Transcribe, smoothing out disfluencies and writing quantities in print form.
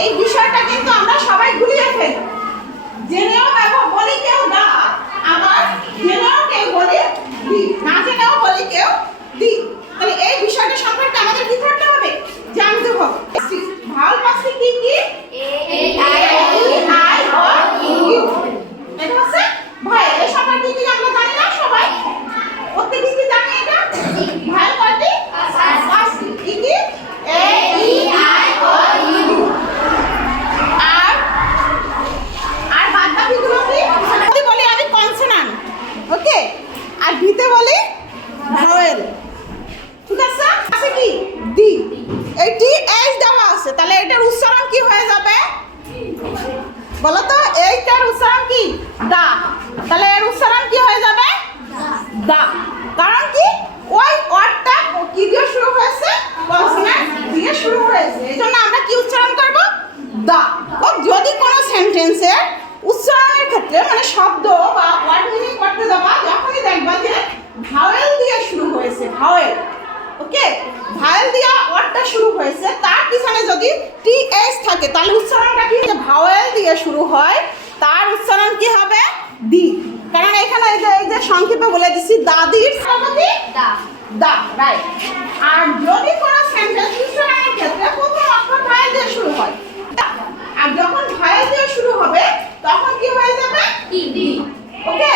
এই বিষয়টা কিন্তু আমরা সবাই গুলিয়ে ফেলি। জেনেও বলি কেউ দা, আবার জেনেও কেউ বলি দি, না জেনেও বলি কেউ দি। তাহলে এই বিষয়টা সম্পর্কে আমাদের কি করতে হবে? জানতে হবে। ভাওয়াল পাঁচটি কি কি? A I O U. এটা হচ্ছে ভাওয়াল। এই সম্পর্কে কি আমরা জানি না সবাই? প্রত্যেকে কি জানে এটা? ভাওয়াল কয়টি? পাঁচটি। কি কি? A I O you. আর বাদ বাকিগুলো কি? বলি আমি কনসোনান্ট, ওকে, আর ভিতে বলি ভাওয়েল। ঠিক আছে? আছে কি? ডি। এই টি এইচ দেওয়া আছে, তাহলে এটার উচ্চারণ কি হয়ে যাবে? বলো তো, এইটার উচ্চারণ কি? দা। তাহলে এর উচ্চারণ কি হয়ে যাবে? দা। কারণ কি? ওই ওয়ার্ডটা কি দিয়ে শুরু হয়েছে? কনসোনান্ট দিয়ে শুরু হয়েছে। এজন্য আমরা কি উচ্চারণ করব? দা। যদি কোনো সেন্টেন্সের উচ্চারণের ক্ষেত্রে মানে শব্দ বা ওয়ার্ড মিনিং করতে যাবা, যখনই দেখবা যে ভাওয়েল দিয়ে শুরু হয়েছে, ভাওয়েল, ওকে, ভাওয়েল দিয়ে ওয়ার্ডটা শুরু হয়েছে, তার পিছনে যদি টি এইচ থাকে, তাহলে উচ্চারণটা কি? ভাওয়েল দিয়ে শুরু হয়, তার উচ্চারণ কি হবে? দি। কারণ এখানে এই যে সংক্ষেপে বলে দিচ্ছি, দাদির সমাধি দা, দা, রাইট। আর যদি কোনো সেন্টেন্স উচ্চারণের ক্ষেত্রে প্রথম অক্ষর ভাওয়েল দিয়ে শুরু হয়, আর যখন ভাওয়েল দিয়ে শুরু হবে তখন কি হয়ে যাবে? দি। ওকে।